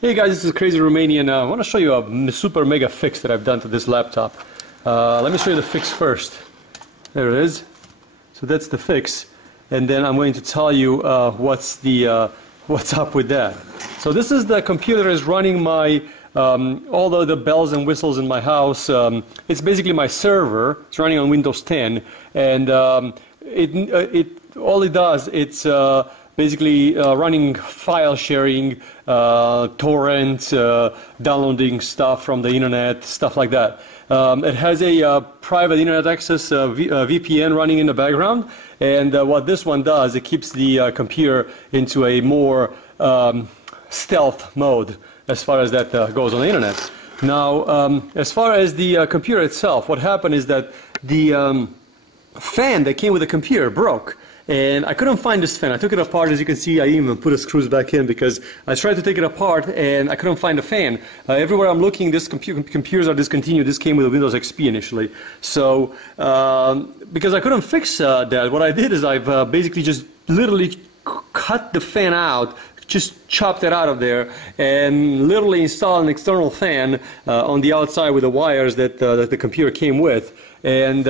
Hey guys, this is Crazy Romanian. I want to show you a super mega fix that I've done to this laptop. Let me show you the fix first. There it is. So that's the fix, and then I'm going to tell you what's up with that. So this is the computer that is running my all the bells and whistles in my house. It's basically my server. It's running on Windows 10, and all it does, it's basically running file sharing, torrent, downloading stuff from the internet, stuff like that. It has a private internet access VPN running in the background, and what this one does, it keeps the computer into a more stealth mode as far as that goes on the internet. Now, as far as the computer itself, what happened is that the fan that came with the computer broke. And I couldn't find this fan. I took it apart. As you can see, I even put the screws back in because I tried to take it apart and I couldn't find a fan. Everywhere I'm looking, this computers are discontinued. This came with a Windows XP initially. So because I couldn't fix that, what I did is I've basically just literally cut the fan out, just chopped it out of there, and literally installed an external fan on the outside with the wires that the computer came with. And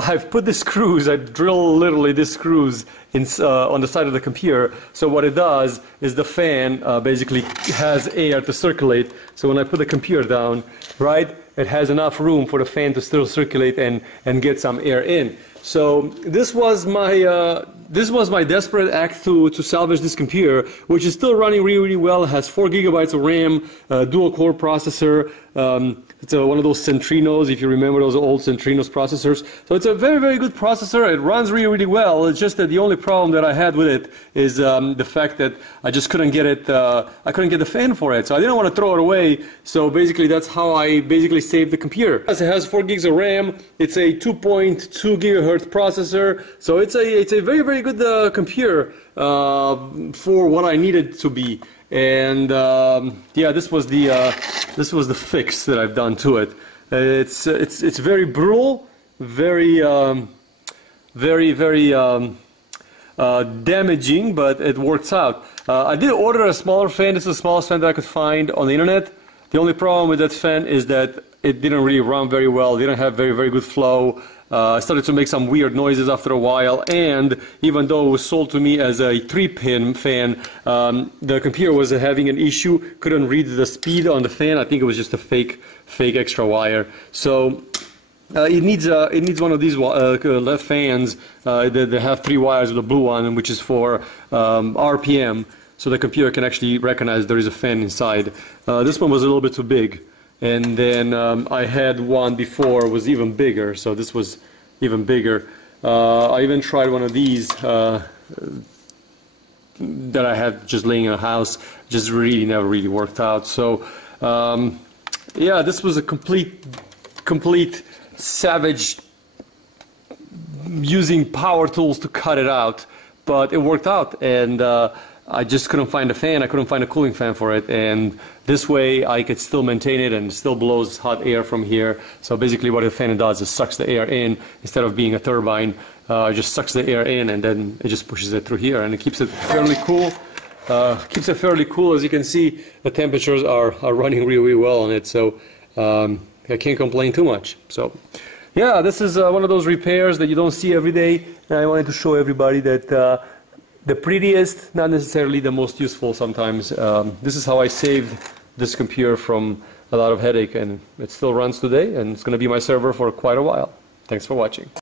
I've put the screws, I drill literally the screws on the side of the computer. So what it does is the fan basically has air to circulate. So when I put the computer down, right, it has enough room for the fan to still circulate and get some air in. So this was my desperate act to salvage this computer, which is still running really well. It has 4 gigabytes of RAM, dual core processor. It's one of those Centrinos, if you remember those old Centrinos processors. So it's a very good processor. It runs really well. It's just that the only problem that I had with it is the fact that I just couldn't get it. I couldn't get the fan for it, so I didn't want to throw it away. So basically, that's how I basically saved the computer. It has 4 gigs of RAM. It's a 2.2 gigahertz processor. So it's a very good computer for what I needed it to be. And yeah, this was the fix that I've done to it. It's very brutal, very damaging, but it works out. I did order a smaller fan. This is the smallest fan that I could find on the internet. The only problem with that fan is that it didn't really run very well. It didn't have very good flow. I started to make some weird noises after a while, and even though it was sold to me as a 3-pin fan, the computer was having an issue, couldn't read the speed on the fan. I think it was just a fake extra wire. So it needs one of these left fans that have 3 wires with a blue one, which is for RPM, so the computer can actually recognize there is a fan inside. This one was a little bit too big. And then I had one before, was even bigger, so this was even bigger. I even tried one of these that I had just laying in a house, just never really worked out. So yeah, this was a complete savage using power tools to cut it out, but it worked out, and I just couldn't find a fan. I couldn't find a cooling fan for it, and this way I could still maintain it and it still blows hot air from here. So basically what the fan does is sucks the air in instead of being a turbine. It just sucks the air in and then it just pushes it through here, and it keeps it fairly cool. As you can see, the temperatures are running really well on it, so I can't complain too much. So yeah, this is one of those repairs that you don't see every day, and I wanted to show everybody that the prettiest, not necessarily the most useful sometimes. This is how I saved this computer from a lot of headache, and it still runs today, and it's going to be my server for quite a while. Thanks for watching.